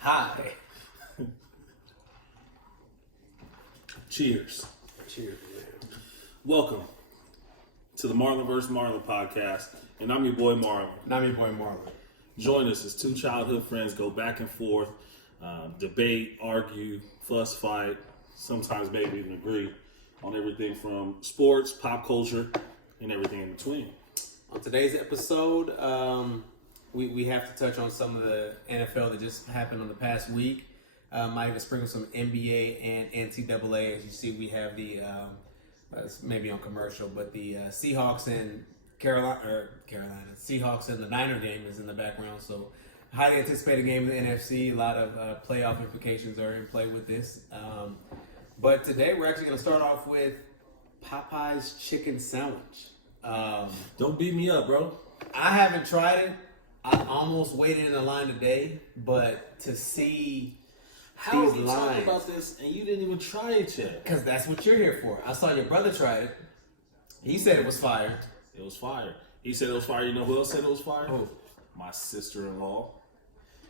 Hi. Cheers. Cheers, man. Welcome to the Marlon vs. Marlon podcast. And I'm your boy Marlon. And I'm your boy Marlon. Join us as two childhood friends go back and forth, debate, argue, fuss, fight, sometimes maybe even agree on everything from sports, pop culture, and everything in between. On today's episode, we have to touch on some of the NFL that just happened on the past week. Might even sprinkle some NBA and NCAA. As you see, we have the, it's maybe on commercial, but the Seahawks and Carolina, Seahawks and the Niner game is in the background. So, highly anticipated game in the NFC. A lot of playoff implications are in play with this. But today we're actually going to start off with Popeye's chicken sandwich. Don't beat me up, bro. I haven't tried it. I almost waited in the line today, but to see How these are we lines, talking about this and you didn't even try it yet? because that's what you're here for. I saw your brother try it. He said it was fire. It was fire. He said it was fire. You know who else said it was fire? Who? My sister-in-law.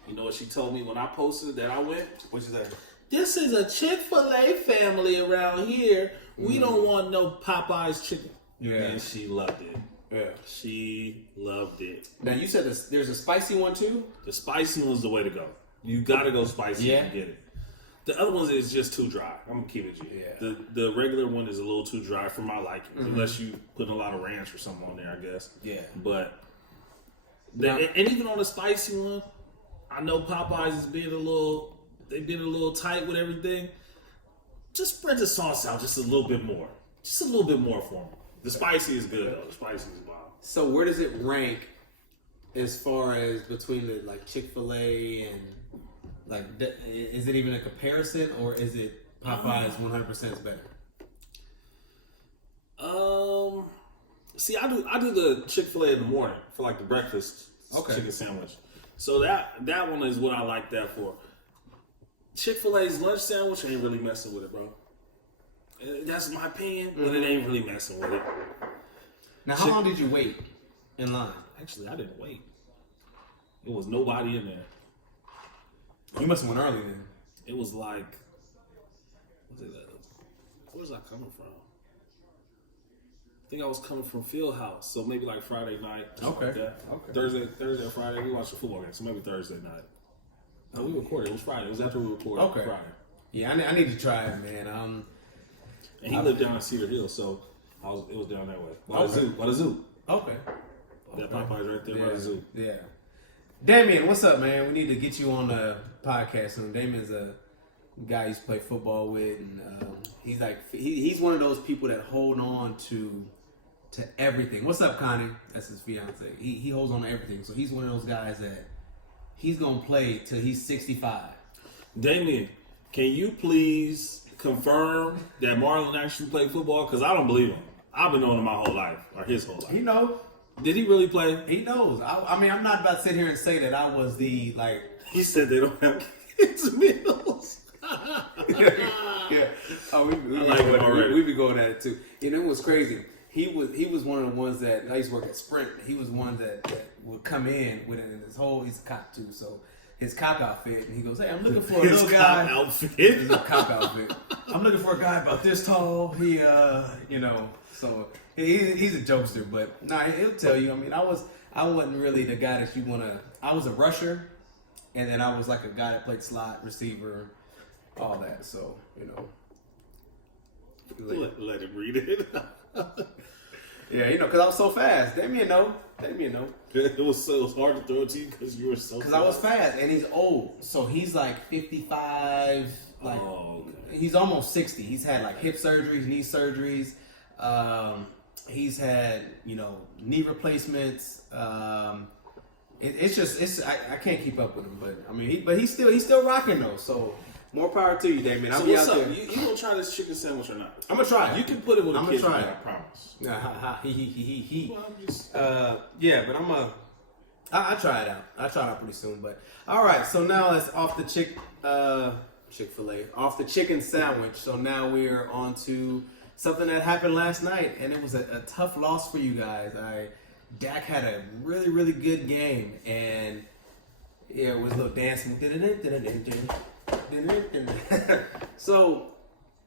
You know what she told me when I posted that I went? What you say? This is a Chick-fil-A family around here. We don't want no Popeye's chicken. Yeah. And she loved it. Yeah. She loved it. Now you said there's a spicy one too. The spicy one's the way to go. You gotta go spicy Yeah. to get it. The other ones is just too dry. I'm gonna keep it G. Yeah. The regular one is a little too dry for my liking, unless you put a lot of ranch or something on there, I guess. Yeah. But Now- and even on the spicy one, I know Popeyes is they've been a little tight with everything. Just spread the sauce out just a little bit more. Just a little bit more for me. The spicy is good though. The spicy is wild. So where does it rank as far as between the like Chick-fil-A and like is it even a comparison or is it Popeyes 100% is better? See, I do the Chick-fil-A in the morning for like the breakfast chicken sandwich. So that one is what I like that for. Chick-fil-A's lunch sandwich ain't really messing with it, bro. That's my opinion, but it ain't really messing with it. Now, how long did you wait in line? Actually, I didn't wait. There was nobody in there. You must have went early then. It was like, where was I coming from? I think I was coming from Fieldhouse, so maybe like Friday night. Okay. Like that. Okay. Thursday or Friday, we watched a football game, so maybe Thursday night. No, we recorded. It was Friday. It was after we recorded. Okay. Friday. Yeah, I need to try it, man. And he lived down in Cedar Hill, so it was down that way. By the zoo. Okay. That Popeye's right there by the zoo. Yeah. Damien, what's up, man? We need to get you on the podcast soon. Damien's a guy I used to play football with, and he's like he's one of those people that hold on to everything. What's up, Connie? That's his fiance. He holds on to everything. So he's one of those guys that he's gonna play till he's 65. Damien, can you please confirm that Marlon actually played football? Because I don't believe him. I've been knowing him my whole life, or his whole life. He knows. Did he really play? He knows. I mean, I'm not about to sit here and say that I was the like. He said they don't have kids meals. Yeah. Oh, we be going at it too. You know, it was crazy. He was one of the ones that I used to work at Sprint. He was one that would come in with his whole. He's a cop too, so his cop outfit, and he goes, "Hey, I'm looking for a little guy." Outfit. His cop outfit. I'm looking for a guy about this tall. He, so he's a jokester, but nah, he'll tell you. I mean, I wasn't really the guy that you wanna. I was a rusher, and then I was like a guy that played slot receiver, all that. So Let him read it. Yeah, because I was so fast. Damien know. It was hard to throw it to you because you were so. Because I was fast, and he's old, so he's like 55. Like he's almost 60. He's had like hip surgeries, knee surgeries. He's had knee replacements. It's I can't keep up with him, but I mean, he's still rocking though. So more power to you, Damien. So what's up? You gonna try this chicken sandwich or not? I'm gonna try it. You can put it with a kid. Try it. I promise. He. Well, I'm just... Yeah, but I try it out. I try it out pretty soon. But all right, so now it's off the Chick-fil-A, off the chicken sandwich. So now we're on to something that happened last night, and it was a tough loss for you guys. Dak had a really, really good game, and Yeah, it was a little dancing. So,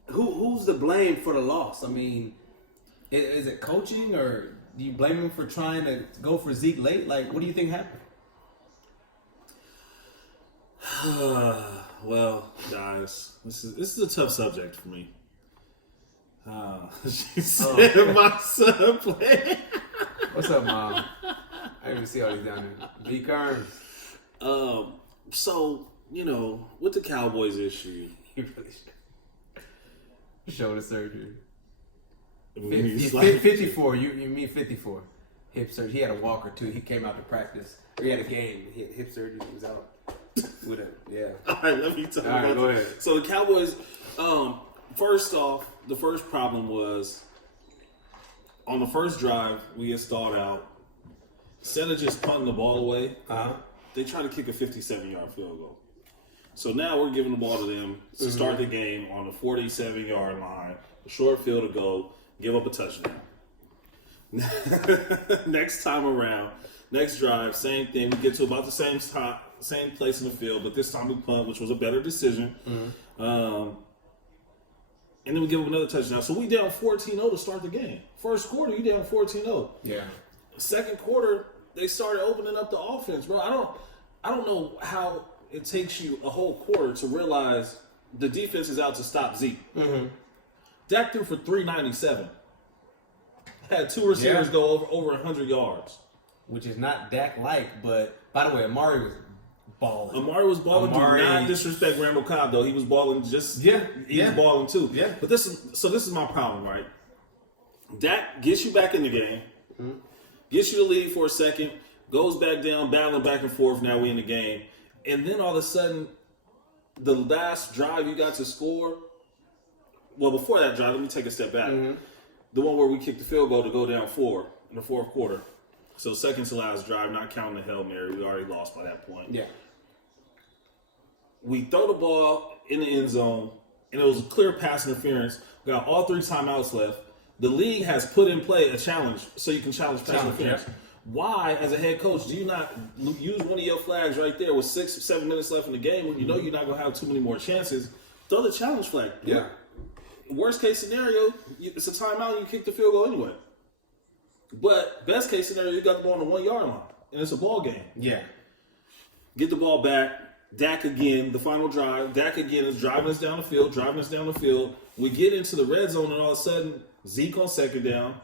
who's to blame for the loss? I mean, is it coaching, or do you blame him for trying to go for Zeke late? Like, what do you think happened? Well, guys, this is a tough subject for me. She said my son played. What's up, Mom? I didn't even see all these down there. B. Kearns. So, with the Cowboys issue. He really shoulder surgery. 54. You mean 54. Hip surgery. He had a walker, too. He came out to practice. He had a game. He had hip surgery. He was out with it. Yeah. All right, let me talk about go ahead. So, the Cowboys, first off, the first problem was on the first drive, we get stalled out. Instead of just punting the ball away, they try to kick a 57-yard field goal. So now we're giving the ball to them to start the game on the 47-yard line, a short field to go, give up a touchdown. Next time around, next drive, same thing. We get to about the same place in the field, but this time we punt, which was a better decision. And then we give up another touchdown. So we down 14-0 to start the game. First quarter, you down 14-0. Yeah. Second quarter, they started opening up the offense, bro. I don't know how it takes you a whole quarter to realize the defense is out to stop Zeke. Dak threw for 397. Had two receivers go over 100 yards. Which is not Dak-like, but, by the way, Amari was balling. Amari was balling. Do not disrespect Randall Cobb, though. He was balling just... Yeah. He was balling, too. Yeah. But this is my problem, right? Dak gets you back in the game. Gets you the lead for a second. Goes back down, battling back and forth. Now we in the game. And then all of a sudden, the last drive you got to score... Well, before that drive, let me take a step back. The one where we kicked the field goal to go down 4 in the fourth quarter. So second to last drive, not counting the Hail Mary. We already lost by that point. Yeah. We throw the ball in the end zone, and it was a clear pass interference. We got all 3 timeouts left. The league has put in play a challenge so you can challenge pass interference. Yeah. Why, as a head coach, do you not use one of your flags right there with 6 or 7 minutes left in the game when you know you're not going to have too many more chances? Throw the challenge flag. Yeah. Worst case scenario, it's a timeout and you kick the field goal anyway. But best case scenario, you got the ball on the 1 yard line and it's a ball game. Yeah. Get the ball back. Dak again, the final drive. Dak again is driving us down the field. We get into the red zone and all of a sudden, Zeke on second down,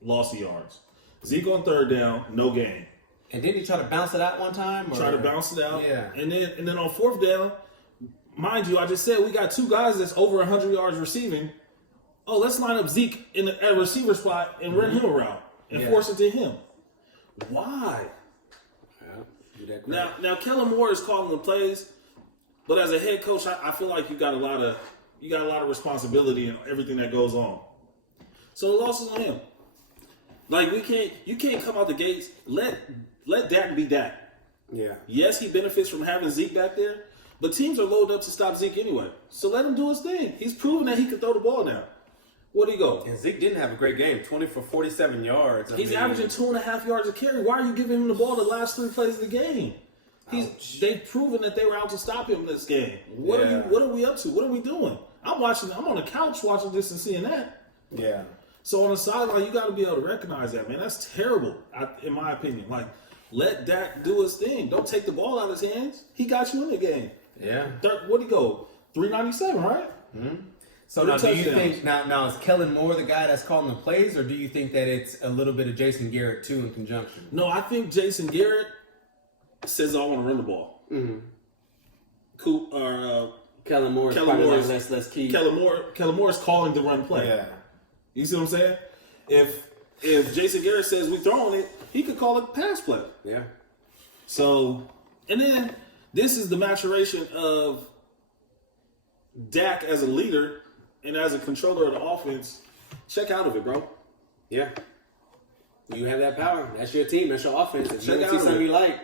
lost the yards. Zeke on third down, no gain. And didn't he try to bounce it out one time? Try to bounce it out. Yeah. And then on fourth down, mind you, I just said we got 2 guys that's over 100 yards receiving. Oh, let's line up Zeke at a receiver spot and run him around and force it to him. Why? Now Kellen Moore is calling the plays, but as a head coach, I feel like you got a lot of responsibility in everything that goes on. So the loss is on him. Like you can't come out the gates. Let Dak be Dak. Yeah. Yes, he benefits from having Zeke back there, but teams are loaded up to stop Zeke anyway. So let him do his thing. He's proven that he can throw the ball now. Where'd he go? And Zeke didn't have a great game. 20 for 47 yards. He's averaging 2.5 yards a carry. Why are you giving him the ball the last 3 plays of the game? They've proven that they were out to stop him in this game. What are we up to? What are we doing? I'm on the couch watching this and seeing that. Yeah. So on the sideline, you got to be able to recognize that, man. That's terrible, in my opinion. Like, let Dak do his thing. Don't take the ball out of his hands. He got you in the game. Yeah. What'd he go? 397, right? Mm-hmm. So now, do you think now is Kellen Moore the guy that's calling the plays, or do you think that it's a little bit of Jason Garrett too in conjunction? No, I think Jason Garrett says I want to run the ball. Mm-hmm. Kellen Moore is less key. Kellen Moore is calling the run play. Yeah. You see what I'm saying? If Jason Garrett says we throwing it, he could call it a pass play. Yeah. So, and then this is the maturation of Dak as a leader and as a controller of the offense. Check out of it, bro. Yeah. You have that power. That's your team. That's your offense. If Check you out see something it. you like.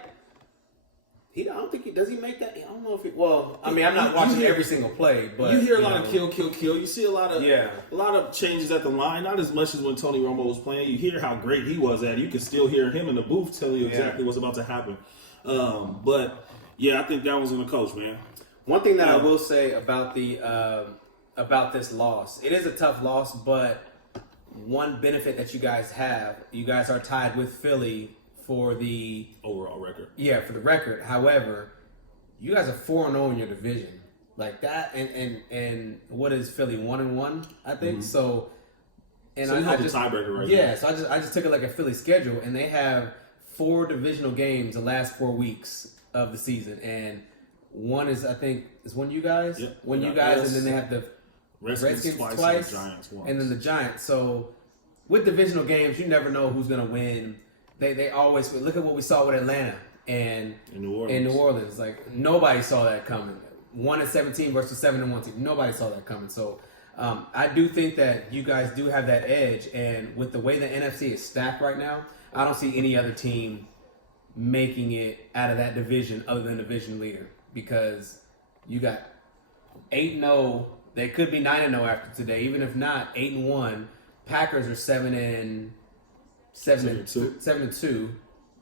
I don't think does he make that? I don't know if he. Well, I mean, I'm not watching every single play, but you hear a lot of kill. You see a lot of changes at the line. Not as much as when Tony Romo was playing. You hear how great he was at it. You can still hear him in the booth telling you exactly what's about to happen. But Yeah, I think that one's going to coach, man. One thing that I will say about about this loss, it is a tough loss, but one benefit that you guys have, you guys are tied with Philly for the overall record. Yeah, for the record. However, you guys are 4-0 in your division, like that, and what is Philly 1-1? I think so. And so I just tiebreaker right yeah, now. so I just took it like a Philly schedule, and they have 4 divisional games the last 4 weeks of the season, and one is I think is one you guys, yep. one you guys, and then they have the Redskins twice, and the Giants once. And then the Giants. So with divisional games, you never know who's going to win. They always look at what we saw with Atlanta and in New Orleans. Like nobody saw that coming. 1-17 versus 7-1 team. Nobody saw that coming. So I do think that you guys do have that edge. And with the way the NFC is stacked right now, I don't see any other team making it out of that division other than the division leader, because you got 8-0. They could be 9-0 after today. Even if not, 8-1. Packers are 7-2.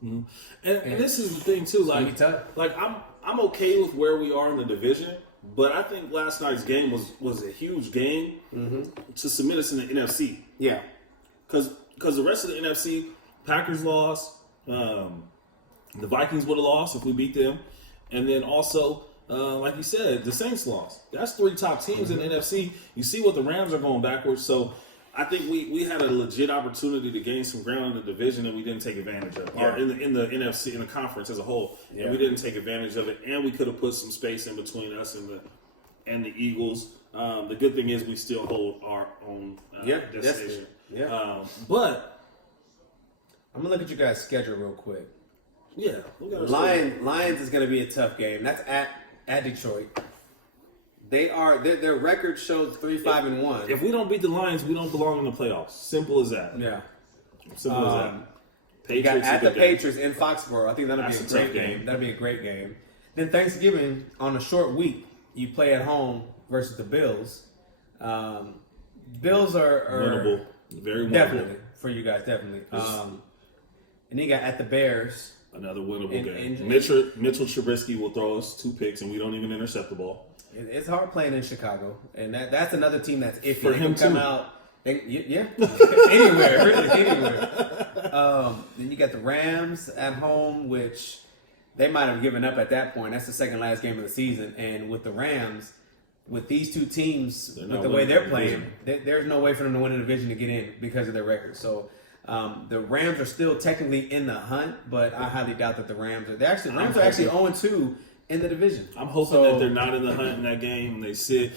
Mm-hmm. And this is the thing too. Like I'm okay with where we are in the division, but I think last night's game was a huge game to submit us in the NFC. Yeah, because the rest of the NFC, Packers lost. The Vikings would have lost if we beat them, and then also. Like you said, the Saints lost. That's 3 top teams in the NFC. You see what the Rams are going backwards. So I think we had a legit opportunity to gain some ground in the division that we didn't take advantage of. Yeah. Or in the NFC, in the conference as a whole. Yeah. And we didn't take advantage of it. And we could have put some space in between us and the Eagles. The good thing is we still hold our own destination. Yeah. But I'm going to look at you guys' schedule real quick. Yeah. Lions is going to be a tough game. That's at Detroit. Their record shows 3-5-1. If we don't beat the Lions, we don't belong in the playoffs. Simple as that. Yeah. Simple as that. Patriots at the Patriots in Foxborough. I think that'll be a great game. That'll be a great game. Then Thanksgiving on a short week, you play at home versus the Bills. Bills are winnable. Very winnable. Definitely for you guys, definitely. And then you got at the Bears. Another winnable game. Mitchell Trubisky will throw us 2 picks, and we don't even intercept the ball. It's hard playing in Chicago, and that's another team that's iffy. For him come too. Out, anywhere, really, anywhere. Then you got the Rams at home, which they might have given up at that point. That's the second last game of the season, and with the Rams, with these 2 teams, with the way they're playing, there's no way for them to win a division to get in because of their record. So. The Rams are still technically in the hunt, but I highly doubt that the Rams are. Rams are actually 0-2 in the division. I'm hoping that they're not in the hunt in that game, and they sit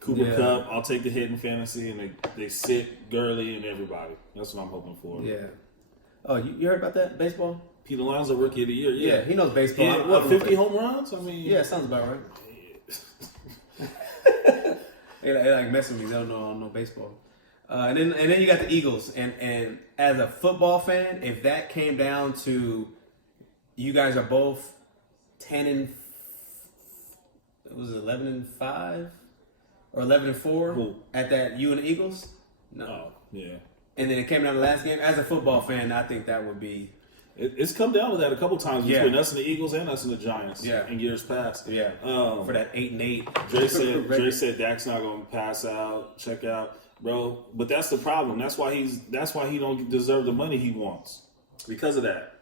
Cooper Kupp. I'll take the hit in fantasy, and they sit Gurley and everybody. That's what I'm hoping for. Yeah. Oh, you heard about that baseball? Pete Alonso, Rookie of the Year. Yeah, he knows baseball. 50 home runs? I mean, yeah, sounds about right. They like mess with me. They don't know baseball. And then you got the Eagles, and as a football fan, if that came down to you guys are both 10-5 or 11-4 at that you and the Eagles, no, yeah. And then it came down to the last game. As a football fan, I think that would be. It's come down to that a couple times between us and the Eagles and us and the Giants in years past. Yeah, for that 8-8. Dre said Dak's not going to pass out, check out. Bro, but that's the problem. That's why he don't deserve the money he wants. Because of that.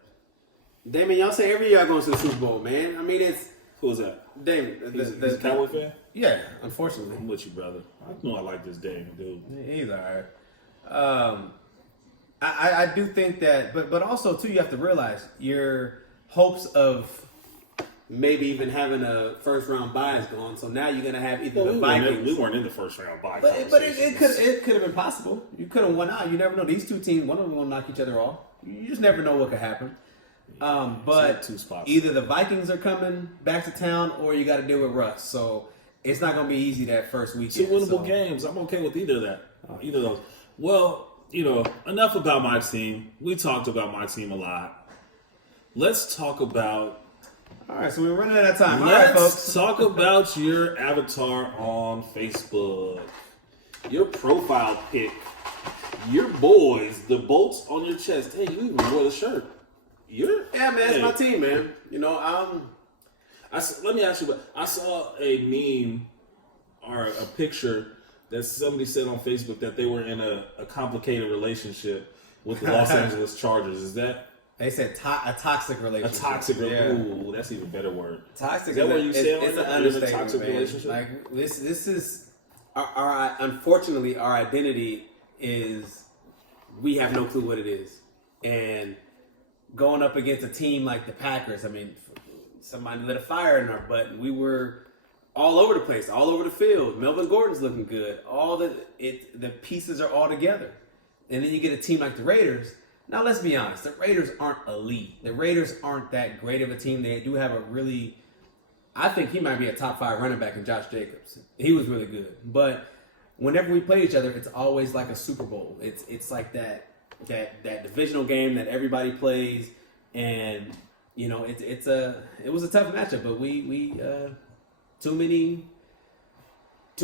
Damon, y'all say every year y'all going to the Super Bowl, man. I mean, it's who's that? Damon. He's a Cowboy fan? Yeah, unfortunately. I'm with you, brother. I know I like this Damon dude. He's all right. I do think that, but also too, you have to realize your hopes of maybe even having a first round bye is gone. So now you're gonna have either the Vikings. We weren't in the first round bye. But it could have been possible. You could have won out. You never know. These 2 teams, one of them will knock each other off. You just never know what could happen. But 2 spots. Either the Vikings are coming back to town, or you got to deal with Russ. So it's not gonna be easy that first weekend. 2 winnable games. I'm okay with either of that. Either of those. Well, enough about my team. We talked about my team a lot. Let's talk about. All right, so we're running out of time. Let's all right, folks. talk about your avatar on Facebook. Your profile pic. Your boys. The bolts on your chest. Hey, you even wore the shirt. Yeah, man, it's my team, man. Let me ask you, but I saw a meme or a picture that somebody said on Facebook that they were in a complicated relationship with the Los Angeles Chargers. Is that? They said a toxic relationship. A toxic relationship. Ooh, that's even a better word. Toxic. Is that what you said? It's an understatement, a toxic man. relationship? Like this is our unfortunately our identity is we have no clue what it is, and going up against a team like the Packers. I mean, somebody lit a fire in our butt, and we were all over the place, all over the field. Melvin Gordon's looking good. The pieces are all together, and then you get a team like the Raiders. Now, let's be honest. The Raiders aren't elite. The Raiders aren't that great of a team. They do have I think he might be a top 5 running back in Josh Jacobs. He was really good. But whenever we play each other, it's always like a Super Bowl. It's like that divisional game that everybody plays. And, you know, it was a tough matchup. But we too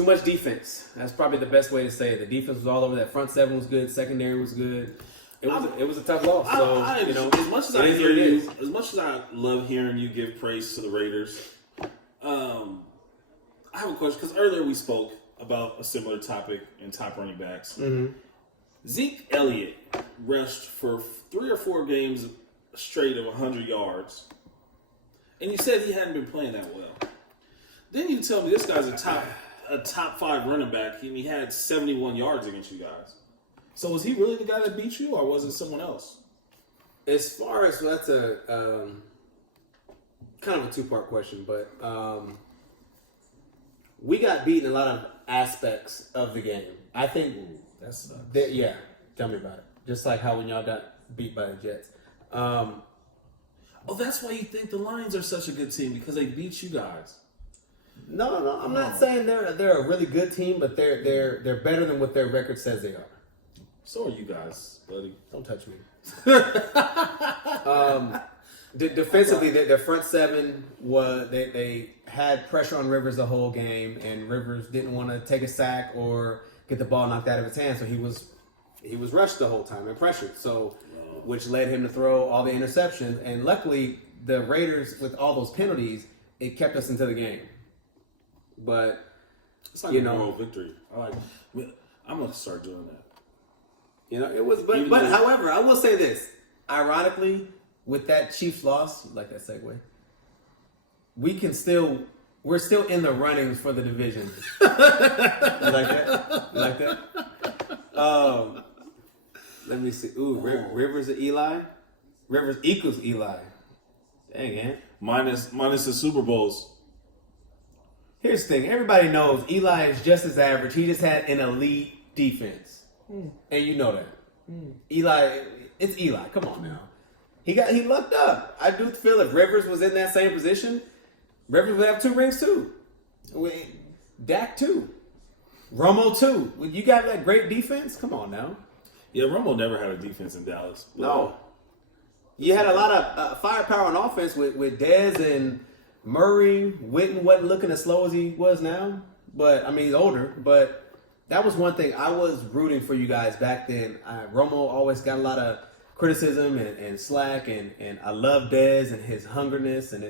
much defense. That's probably the best way to say it. The defense was all over. That front seven was good. Secondary was good. It was a tough loss. So as much as I hear you, as much as I love hearing you give praise to the Raiders, I have a question because earlier we spoke about a similar topic in top running backs. Mm-hmm. Zeke Elliott rushed for 3 or 4 games straight of 100 yards, and you said he hadn't been playing that well. Then you tell me this guy's a top 5 running back, and he had 71 yards against you guys. So was he really the guy that beat you, or was it someone else? As far as that's a kind of a 2-part question, but we got beat in a lot of aspects of the game. I think that sucks. Yeah, tell me about it. Just like how when y'all got beat by the Jets. That's why you think the Lions are such a good team because they beat you guys. No. I'm not saying they're a really good team, but they're better than what their record says they are. So are you guys, buddy. Don't touch me. Defensively, their front seven they had pressure on Rivers the whole game, and Rivers didn't want to take a sack or get the ball knocked out of his hand, so he was rushed the whole time and pressured. So, which led him to throw all the interceptions. And luckily, the Raiders, with all those penalties, it kept us into the game. But it's like a moral victory. I'm gonna start doing that. You know, it was, but however, I will say this. Ironically, with that Chiefs loss, you like that segue, we're still in the runnings for the division. You like that? You like that? Let me see. Ooh, Rivers of Eli? Rivers equals Eli. Dang, man. Minus the Super Bowls. Here's the thing. Everybody knows Eli is just as average. He just had an elite defense. And you know that. Eli, it's Eli. Come on now. He lucked up. I do feel if Rivers was in that same position, Rivers would have 2 rings too. Dak too. Romo too. You got that great defense? Come on now. Yeah, Romo never had a defense in Dallas. No. You had a lot of firepower on offense with Dez and Murray. Witten wasn't looking as slow as he was now. But, I mean, he's older. But that was one thing. I was rooting for you guys back then. Romo always got a lot of criticism and slack. And I love Dez and his hungerness and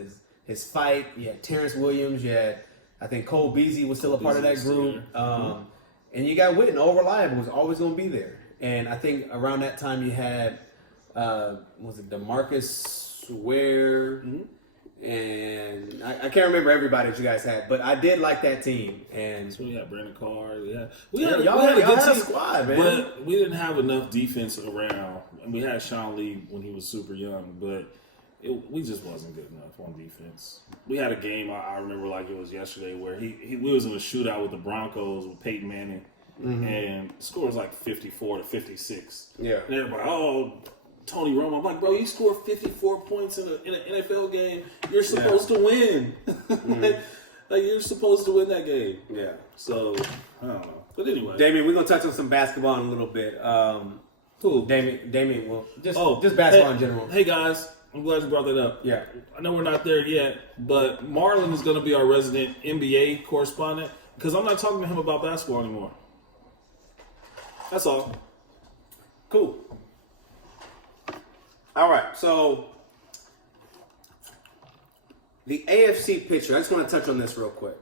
his fight. You had Terrence Williams. You had, I think, Cole Beasley was still a part of that group. And you got Witten, all reliable, was always going to be there. And I think around that time you had, was it DeMarcus Ware? Mm-hmm. And I can't remember everybody that you guys had, but I did like that team. And so we had Brandon Carr. We had a good squad, man. But we didn't have enough defense around. And we had Sean Lee when he was super young, but we just wasn't good enough on defense. We had a game I remember like it was yesterday where we was in a shootout with the Broncos with Peyton Manning. Mm-hmm. And the score was like 54-56. Yeah. And everybody, Tony Romo. I'm like, bro, you scored 54 points in an NFL game. You're supposed to win. Mm-hmm. like, you're supposed to win that game. Yeah. So, I don't know. But anyway. Damien, we're going to touch on some basketball in a little bit. Cool. Damien, well, just basketball in general. Hey, guys. I'm glad you brought that up. Yeah. I know we're not there yet, but Marlon is going to be our resident NBA correspondent because I'm not talking to him about basketball anymore. That's all. Cool. All right. So the AFC picture. I just want to touch on this real quick.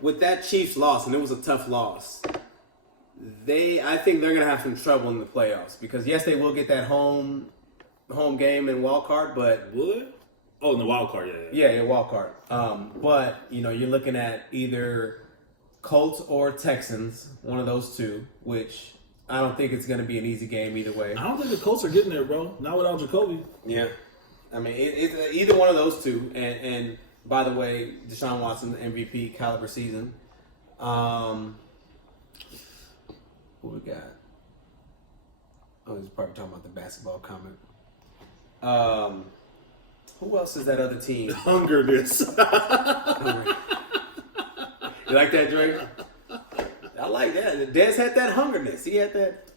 With that Chiefs loss, and it was a tough loss, I think they're going to have some trouble in the playoffs because yes, they will get that home game and wild card, but would? Oh, in the wild card, yeah, wild card. But you're looking at either Colts or Texans, one of those two, which I don't think it's going to be an easy game either way. I don't think the Colts are getting there, bro. Not without Jacoby. Yeah, I mean it's either one of those two, and by the way, Deshaun Watson MVP caliber season. Who we got? Oh, he's probably talking about the basketball comment. Who else is that other team? Hungerness. You like that, Drake? I like that. Dez had that hungerness. He had that.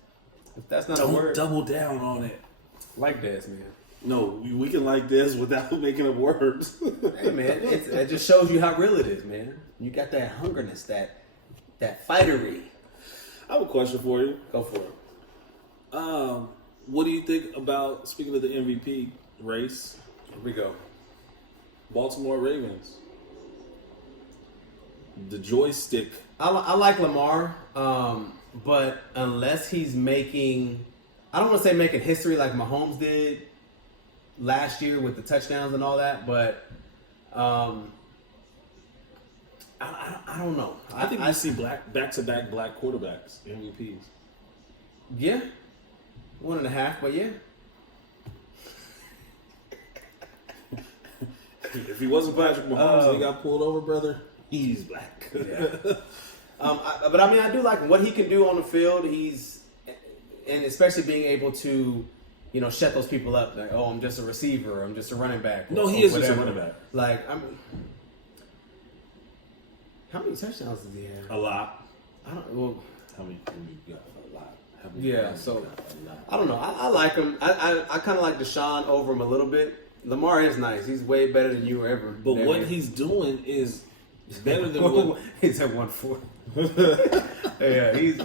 If that's not a word. Double down on it. Like Dez, man. No, we can like this without making up words. Hey, man, it just shows you how real it is, man. You got that hungerness, that fightery. I have a question for you. Go for it. What do you think about, speaking of the MVP race? Here we go. Baltimore Ravens. The joystick. I like Lamar, but unless he's making, I don't want to say making history like Mahomes did last year with the touchdowns and all that, but I don't know. I think we see back-to-back black quarterbacks, MVPs. Yeah, 1.5, but yeah. If he wasn't Patrick Mahomes and he got pulled over, brother, he's black. Yeah. But I mean, I do like what he can do on the field. And especially being able to, shut those people up. Like, oh, I'm just a receiver. I'm just a running back. No, he is just a running back. Like, how many touchdowns does he have? A lot. I don't. Well, how many you got? A lot. Yeah. So I don't know. I like him. I kind of like Deshaun over him a little bit. Lamar is nice. He's way better than you ever. But what he's doing is better than what he's at 140. Yeah, he's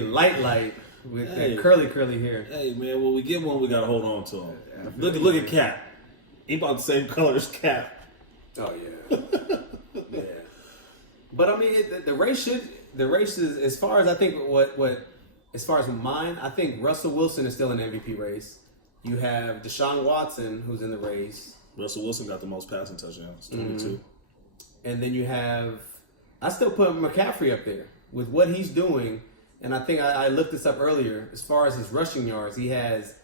light with that curly hair. Hey man, when we get one, we gotta hold on to him. Look at Cap. He about the same color as Cap. Oh yeah, yeah. But I mean, the race is as far as I think as far as mine, I think Russell Wilson is still in the MVP race. You have Deshaun Watson, who's in the race. Russell Wilson got the most passing touchdowns, 22. Mm-hmm. And then you have, I still put McCaffrey up there with what he's doing. And I think I looked this up earlier. As far as his rushing yards, he has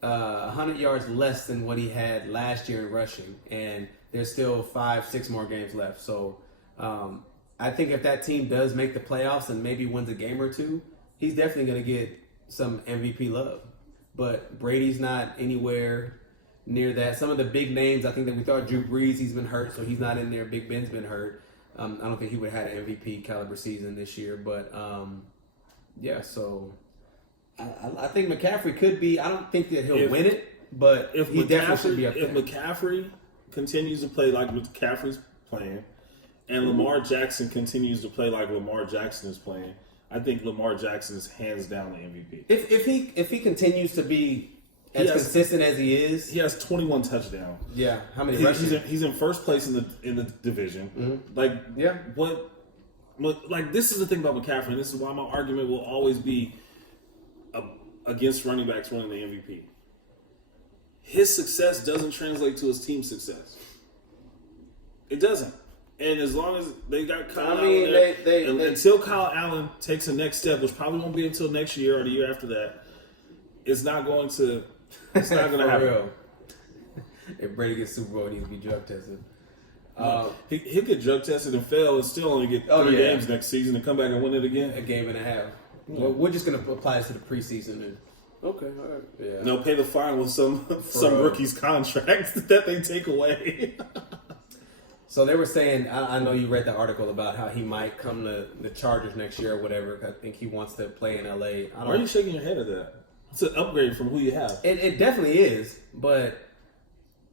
100 yards less than what he had last year in rushing. And there's still 5-6 more games left. So I think if that team does make the playoffs and maybe wins a game or two, he's definitely going to get some MVP love. But Brady's not anywhere near that. Some of the big names, I think that we thought Drew Brees, he's been hurt, so he's not in there. Big Ben's been hurt. I don't think he would have had an MVP caliber season this year. But, yeah, so I think McCaffrey could be. I don't think that he'll win it, but he definitely should be up there. If McCaffrey continues to play like McCaffrey's playing and Lamar Jackson continues to play like Lamar Jackson is playing, I think Lamar Jackson is hands down the MVP. If he continues to be as consistent as he is, he has 21 touchdowns. Yeah, how many rushes? He's in first place in the division. Mm-hmm. Like what? Like this is the thing about McCaffrey. And this is why my argument will always be against running backs winning the MVP. His success doesn't translate to his team's success. It doesn't. And as long as they got Kyle Allen there, until Kyle Allen takes the next step, which probably won't be until next year or the year after that, it's not going to happen. Real. If Brady gets Super Bowl, he needs to be drug tested. He'll get drug tested and fail and still only get 3 games next season and come back and win it again. A game and a half. Yeah. Well, we're just going to apply this to the preseason. And, okay, all right. Yeah. No, pay the fine with some rookies' contracts that they take away. So they were saying, I know you read the article about how he might come to the Chargers next year or whatever. I think he wants to play in LA. Why are you shaking your head at that? It's an upgrade from who you have. It definitely is, but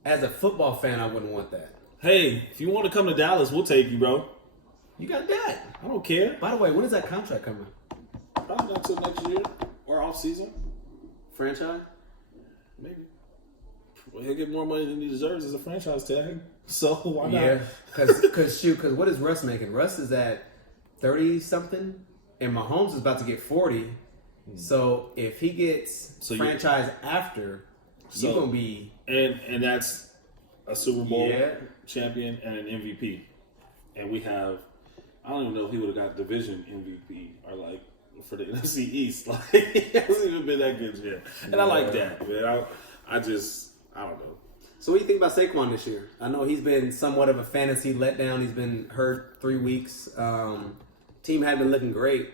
as a football fan, I wouldn't want that. Hey, if you want to come to Dallas, we'll take you, bro. You got that. I don't care. By the way, when is that contract coming? Probably not until next year or off season. Franchise? Maybe. Well, he'll get more money than he deserves as a franchise tag. So why not? Yeah, because what is Russ making? Russ is at 30 something, and Mahomes is about to get 40. So if he gets franchise after, you're gonna be and that's a Super Bowl champion and an MVP, and we have. I don't even know if he would have got division MVP or like for the NFC East. Like he hasn't even been that good yet, and I like that, man. I don't know. So what do you think about Saquon this year? I know he's been somewhat of a fantasy letdown. He's been hurt 3 weeks. Team had been looking great.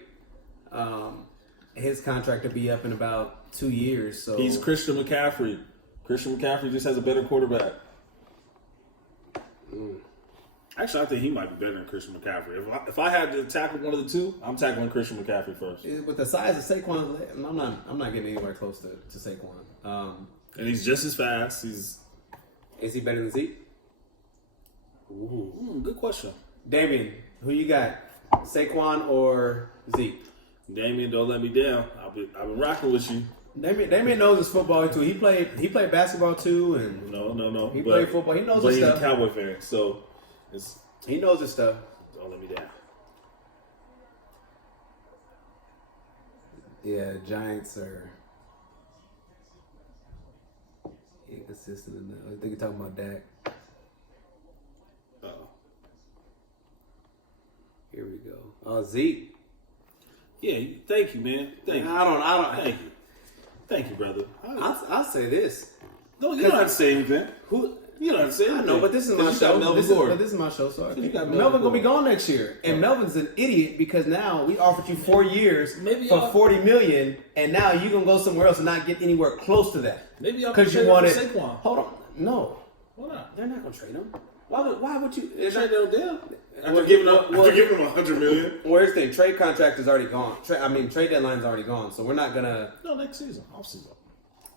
His contract will be up in about 2 years. So he's Christian McCaffrey. Christian McCaffrey just has a better quarterback. Actually, I think he might be better than Christian McCaffrey. If I had to tackle one of the two, I'm tackling Christian McCaffrey first. With the size of Saquon, I'm not getting anywhere close to Saquon. And he's just as fast. Is he better than Zeke? Ooh, good question. Damien, who you got? Saquon or Zeke? Damien, don't let me down. I've been rocking with you. Damien knows his football too. He played basketball too, and no. He played football. He knows his stuff. He's a Cowboy fan, so he knows his stuff. Don't let me down. Yeah, Giants are inconsistent enough. I think you're talking about Dak. Uh-oh. Here we go. Zeke. Yeah, thank you, man. Thank you. I don't. Thank you. Thank you, brother. I'll say this. No, you don't have to say anything. You don't have to say anything. I know, but this is my show. This is my show, so Melvin gonna be gone next year, and Melvin's an idiot because now we offered you 4 years for $40 million, and now you gonna go somewhere else and not get anywhere close to that. Maybe y'all can trade him for Saquon. Hold on, no. Why not? They're not gonna trade him. Why would you trade them down? After giving him $100 million. Well, here's the thing: trade contract is already gone. Trade deadline is already gone, so we're not gonna. No, next season, off season.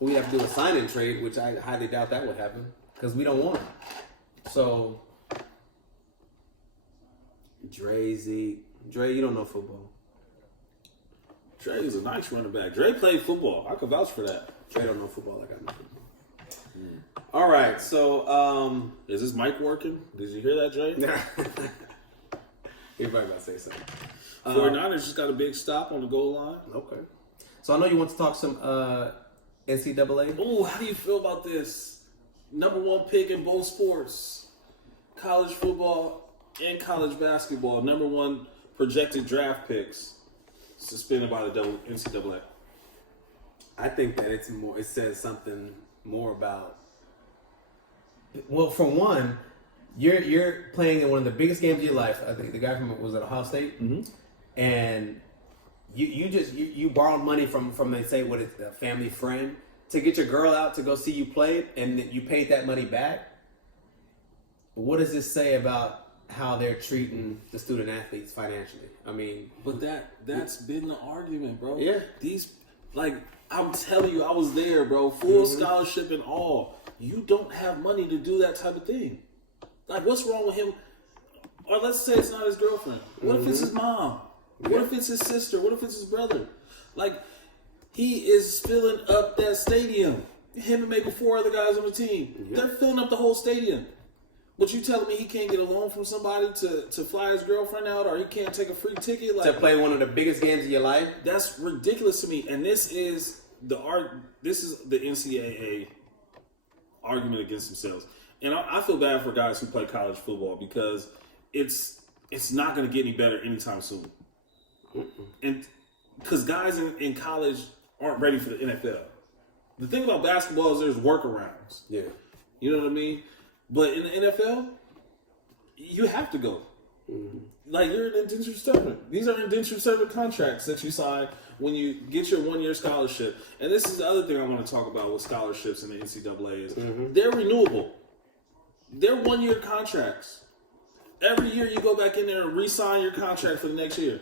We have to do a sign-in trade, which I highly doubt that would happen because we don't want him. So, Dre, you don't know football. Dre is a nice running back. Dre played football. I could vouch for that. Dre don't know football like I know football. All right, so is this mic working? Did you hear that, Dre? You're probably about to say something. 49ers just got a big stop on the goal line. Okay. So I know you want to talk some NCAA. Oh, how do you feel about this? Number 1 pick in both sports, college football and college basketball. Number 1 projected draft picks suspended by the NCAA. I think that it says something more about. Well, for one, you're playing in one of the biggest games of your life. I think the guy was at Ohio State, and you borrowed money from they say what it's a family friend to get your girl out to go see you play, and you paid that money back. What does this say about how they're treating the student athletes financially? I mean, but that's been the argument, bro. Yeah, I'm telling you, I was there, bro. Full scholarship and all. You don't have money to do that type of thing. Like, what's wrong with him? Or let's say it's not his girlfriend. What if it's his mom? What if it's his sister? What if it's his brother? Like, he is filling up that stadium. Him and maybe 4 other guys on the team. They're filling up the whole stadium. But you telling me he can't get a loan from somebody to fly his girlfriend out, or he can't take a free ticket to play one of the biggest games of your life? That's ridiculous to me. And this is the NCAA argument against themselves. And I feel bad for guys who play college football because it's not going to get any better anytime soon. And because guys in college aren't ready for the NFL. The thing about basketball is there's workarounds. Yeah. You know what I mean? But in the NFL, you have to go. Like, you're an indentured servant. These are indentured servant contracts that you sign when you get your 1-year scholarship. And this is the other thing I want to talk about with scholarships in the NCAA is they're renewable. They're 1-year contracts. Every year you go back in there and re-sign your contract for the next year.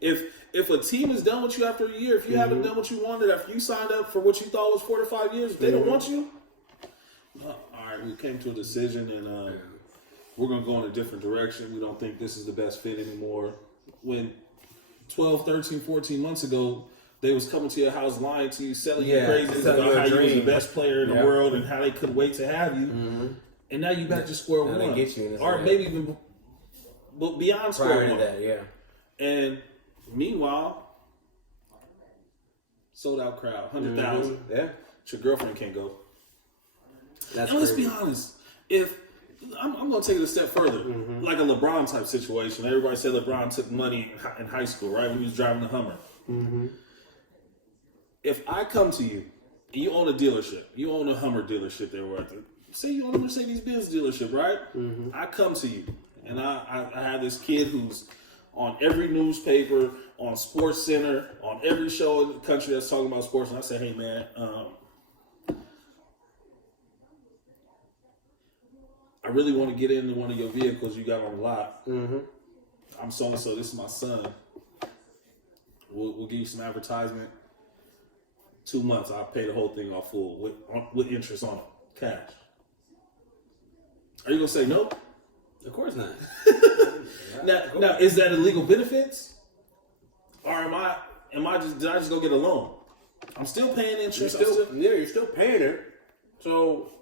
If a team is done with you after a year, if you haven't done what you wanted after you signed up for what you thought was 4 to 5 years, if they don't want you, all right, we came to a decision and we're going to go in a different direction. We don't think this is the best fit anymore. When 12, 13, 14 months ago, They was coming to your house lying to you, selling you Yeah, crazy selling about you a how you was the dream. best player in the Yeah. world and how they couldn't wait to have you. Mm-hmm. And now you back to square Now one. they get you in this Or way. maybe even beyond square Prior to one. that, yeah. And meanwhile, sold out crowd, 100,000. Mm-hmm. Yeah. But your girlfriend can't go. That's and let's crazy. be honest, if I'm going to take it a step further, like a LeBron type situation. Everybody said LeBron took money in high school, right? When he was driving the Hummer. Mm-hmm. If I come to you, and you own a dealership, you own a Hummer dealership there, right? Say you own a Mercedes-Benz dealership, right? Mm-hmm. I come to you, and I have this kid who's on every newspaper, on Sports Center, on every show in the country that's talking about sports, and I say, hey man, I really want to get into one of your vehicles you got on the lot. Mm-hmm. I'm so-and-so, this is my son. We'll give you some advertisement. 2 months, I'll pay the whole thing off full with interest on it, cash. Are you going to say no? Of course not. Now, is that illegal benefits? Or did I just go get a loan? I'm still paying interest. You're still paying it. So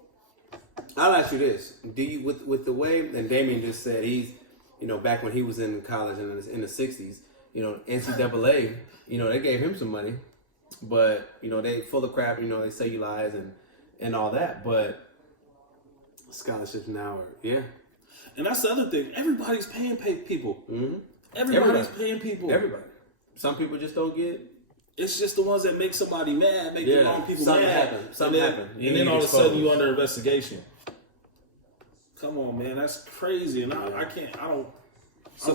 I'll ask you this: do you with the way? And Damien just said he's, back when he was in college in the '60s, NCAA, they gave him some money, but they full of crap. They cellulite and all that, but scholarships now are And that's the other thing. Everybody's paying people. Mm-hmm. Everybody's paying people. Everybody. Some people just don't get. It's just the ones that make somebody mad, make the wrong people mad. Something happened. And then all of a sudden you're under investigation. Come on, man. That's crazy. And I can't, I'm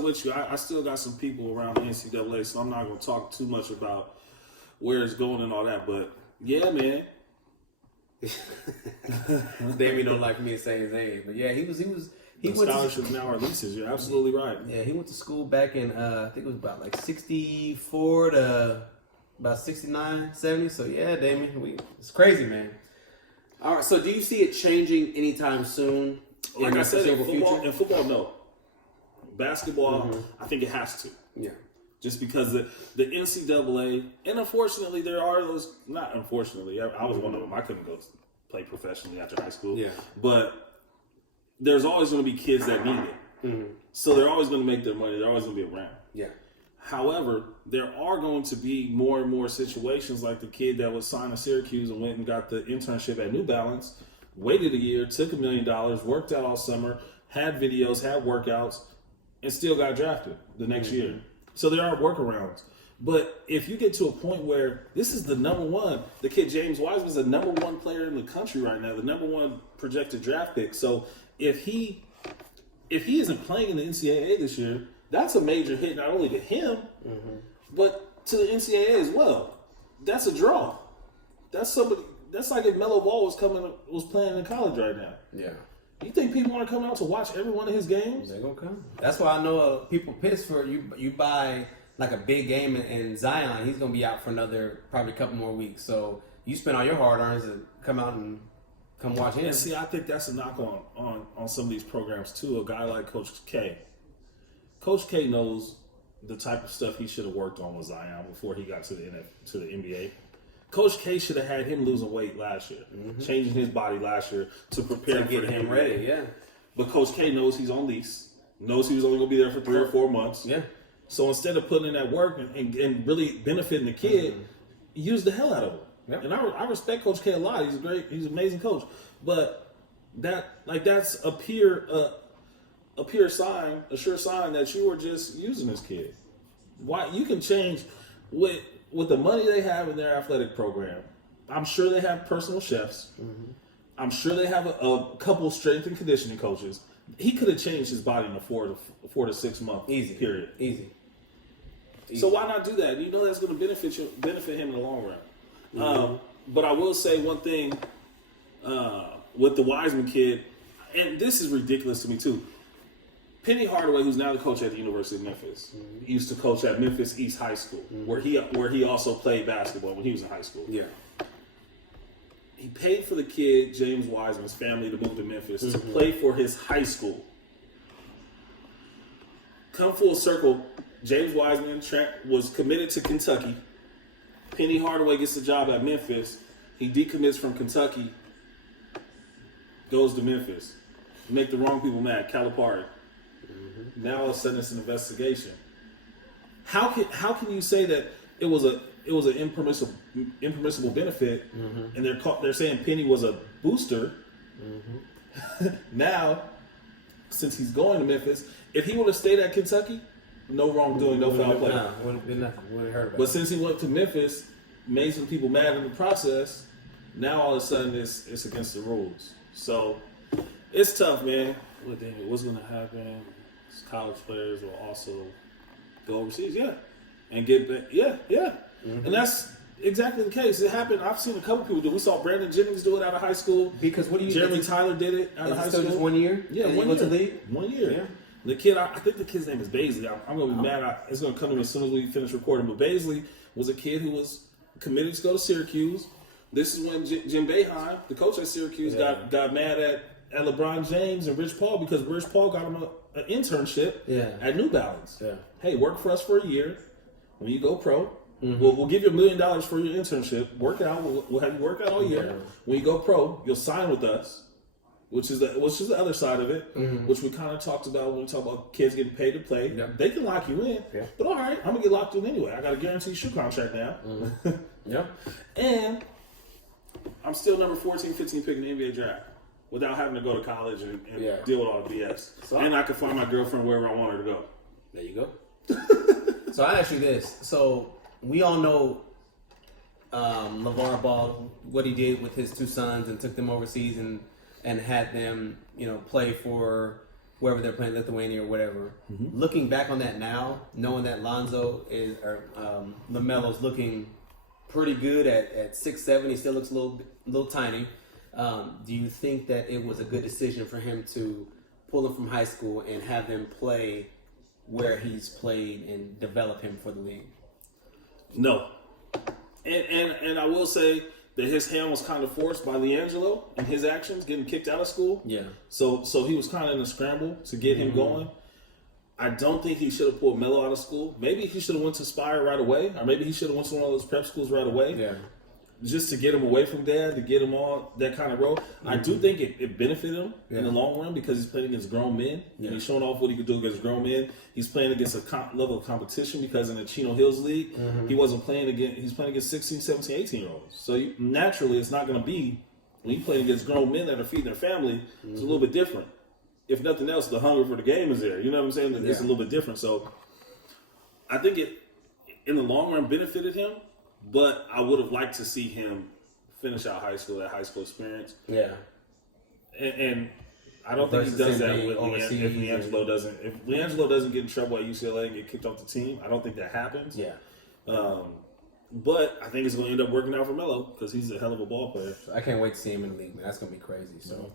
with you. I still got some people around the NCAA, so I'm not going to talk too much about where it's going and all that. But, yeah, man. Damien don't like me to say his name. But, yeah, he went scholarships now are leases. You're absolutely right. Yeah, he went to school back in, I think it was about like 64 to about 69, 70. So, yeah, Damien, it's crazy, man. All right, so do you see it changing anytime soon? Like I said, in football, no. Basketball, I think it has to. Yeah. Just because the NCAA, and unfortunately, there are those, not unfortunately, I was one of them. I couldn't go play professionally after high school. Yeah. But there's always going to be kids that need it. Mm-hmm. So they're always going to make their money. They're always going to be around. Yeah. However, there are going to be more and more situations like the kid that was signed to Syracuse and went and got the internship at New Balance, waited a year, took $1 million, worked out all summer, had videos, had workouts, and still got drafted the next year. So there are workarounds. But if you get to a point where this is the number one, the kid James Wiseman is the number one player in the country right now, the number one projected draft pick. So if he isn't playing in the NCAA this year, that's a major hit not only to him, but to the NCAA as well. That's a draw. That's like if Melo Ball was playing in college right now. Yeah. You think people aren't coming out to watch every one of his games? They're gonna come. That's why I know people pissed for you. You buy like a big game in Zion, he's gonna be out for another probably a couple more weeks. So you spend all your hard earnings to come out and come watch him. And see, I think that's a knock on some of these programs too. A guy like Coach K. Coach K knows the type of stuff he should have worked on with Zion before he got to the NBA. Coach K should have had him losing weight last year, changing his body last year to prepare to get him ready. Yeah. But Coach K knows he's on lease, knows he was only going to be there for 3 or 4 months. Yeah. So instead of putting in that work and really benefiting the kid, he used the hell out of him. Yep. And I respect Coach K a lot. He's an amazing coach. But that's a sure sign that you were just using this kid. Why you can change with the money they have in their athletic program. I'm sure they have personal chefs. I'm sure they have a couple strength and conditioning coaches. He could have changed his body in a 4 to 6 month period. Easy. So why not do that? You know that's going to benefit him in the long run. But I will say one thing with the Wiseman kid, and this is ridiculous to me too. Penny Hardaway, who's now the coach at the University of Memphis, used to coach at Memphis East High School, where he also played basketball when he was in high school. Yeah. He paid for the kid, James Wiseman's family, to move to Memphis to play for his high school. Come full circle, James Wiseman was committed to Kentucky, Penny Hardaway gets the job at Memphis. He decommits from Kentucky, goes to Memphis. Make the wrong people mad. Calipari. Mm-hmm. Now all of a sudden it's an investigation. How can you say that it was an impermissible benefit, mm-hmm. and they're saying Penny was a booster? Mm-hmm. Now, since he's going to Memphis, if he would have stayed at Kentucky, no wrongdoing, no foul play. No, wouldn't have been nothing. Wouldn't have heard about but since he went to Memphis, made some people mad in the process, now all of a sudden it's against the rules. So it's tough, man. What's going to happen? College players will also go overseas, and get back, mm-hmm. And that's exactly the case. It happened. I've seen a couple people do. We saw Brandon Jennings do it out of high school. Because what do you? Jeremy Tyler did it out of high school. Just 1 year. Yeah, and 1 year. League? 1 year. Yeah. The kid, I think the kid's name is Baisley. I'm going to be mad. It's going to come to me as soon as we finish recording. But Baisley was a kid who was committed to go to Syracuse. This is when Jim Boeheim, the coach at Syracuse, got mad at LeBron James and Rich Paul because Rich Paul got him an internship at New Balance. Yeah. Hey, work for us for a year. When you go pro, mm-hmm. we'll give you $1 million for your internship. Work it out. We'll have you work out all year. Yeah. When you go pro, you'll sign with us. Which is the other side of it, mm-hmm. which we kind of talked about when we talk about kids getting paid to play. Yep. They can lock you in, but all right, I'm gonna get locked in anyway. I got a guaranteed shoe contract now. Mm-hmm. Yeah, and I'm still number 14, 15 pick in the NBA draft without having to go to college and deal with all the BS. So, and I can find my girlfriend wherever I want her to go. There you go. So I ask you this: so we all know LeVar Ball, what he did with his two sons and took them overseas and had them, play for whoever they're playing, Lithuania or whatever. Mm-hmm. Looking back on that now, knowing that Lonzo LaMelo's looking pretty good at 6'7", he still looks a little tiny. Do you think that it was a good decision for him to pull him from high school and have them play where he's played and develop him for the league? No, and I will say that his hand was kind of forced by LiAngelo and his actions, getting kicked out of school. Yeah. So he was kind of in a scramble to get him going. I don't think he should have pulled Melo out of school. Maybe he should have went to Spire right away, or maybe he should have went to one of those prep schools right away. Yeah. Just to get him away from dad, to get him on that kind of road. Mm-hmm. I do think it benefited him in the long run because he's playing against grown men. Yeah. And he's showing off what he could do against grown men. He's playing against a level of competition because in the Chino Hills League, mm-hmm. he wasn't playing against, he's playing against 16, 17, 18-year-olds. So naturally, it's not going to be, when you play against grown men that are feeding their family, mm-hmm. it's a little bit different. If nothing else, the hunger for the game is there. You know what I'm saying? It's a little bit different. So I think it, in the long run, benefited him, but I would have liked to see him finish out high school, that high school experience. Yeah. And I don't think he does that with if LiAngelo doesn't. If LiAngelo doesn't get in trouble at UCLA and get kicked off the team, I don't think that happens. Yeah. But I think it's going to end up working out for Melo because he's a hell of a ball player. I can't wait to see him in the league, man. That's going to be crazy. So,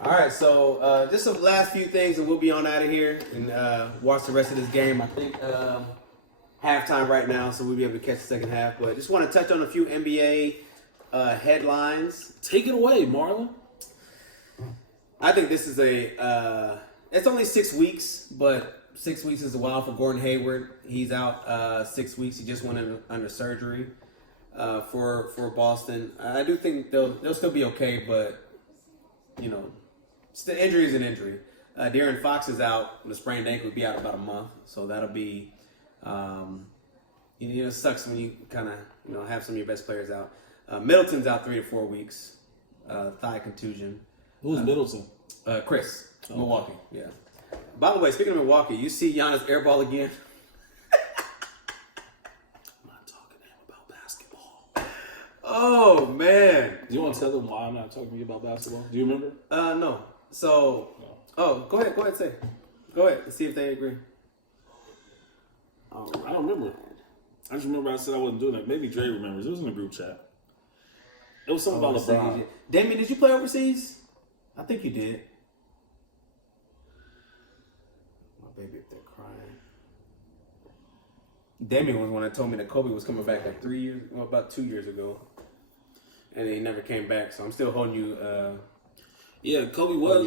all right. So just some last few things, and we'll be on out of here and watch the rest of this game. I think halftime right now, so we'll be able to catch the second half. But just want to touch on a few NBA headlines. Take it away, Marlon. I think this is it's only 6 weeks, but 6 weeks is a while for Gordon Hayward. He's out 6 weeks. He just went under surgery for Boston. I do think they'll still be okay, but injury is an injury. De'Aaron Fox is out with a sprained ankle. He'll be out about a month, so that'll be it sucks when you kind of have some of your best players out. Middleton's out 3 to 4 weeks, thigh contusion. Who's Middleton? Chris, Milwaukee. Yeah. By the way, speaking of Milwaukee, you see Giannis airball again. I'm not talking to him about basketball. Oh man! Do you want to tell them why I'm not talking to you about basketball? Do you remember? No. So, go ahead, say. Go ahead and see if they agree. Oh, I don't remember. I just remember I said I wasn't doing it. Maybe Dre remembers. It was in the group chat. It was something about LeBron. Damian, did you play overseas? I think you did. My baby up there crying. Damian was the one that told me that Kobe was coming back like about 2 years ago. And he never came back, so I'm still holding you. Yeah, Kobe was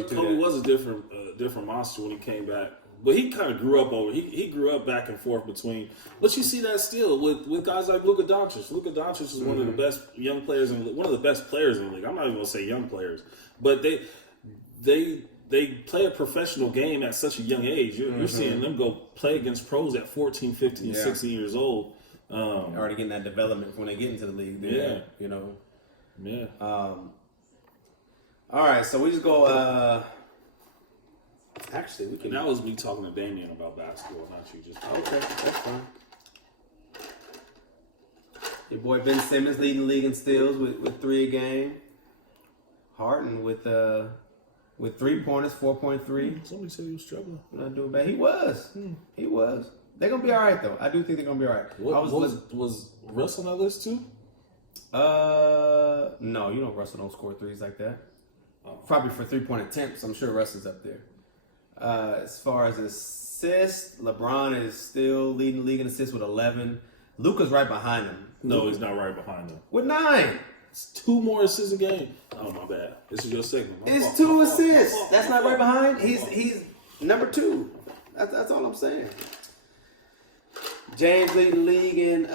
a different monster when he came back. But he kind of grew up over. He grew up back and forth between. But you see that still with guys like Luka Doncic. Luka Doncic is one of the best young players one of the best players in the league. I'm not even gonna say young players, but they play a professional game at such a young age. You're seeing them go play against pros at 14, 15, 16 years old. Already getting that development when they get into the league. There, you know. Yeah. All right, so we just go. Actually, we can. And that was me talking to Damien about basketball, not you. Just okay, that's fine. Your boy Ben Simmons leading the league in steals with 3 a game. Harden with 3-pointers, 4.3. Somebody said he was struggling. Not doing bad. He was. He was. They're gonna be all right though. I do think they're gonna be all right. Was Russ on that list too? No, you know Russell don't score threes like that. Probably for 3-point attempts. I'm sure Russ is up there. As far as assists, LeBron is still leading the league in assists with 11. Luka's right behind him. No, he's not right behind him. With 9. It's 2 more assists a game. Oh my bad. This is your segment. It's 2 assists. That's not right behind. He's number 2. That's all I'm saying. James leading the league in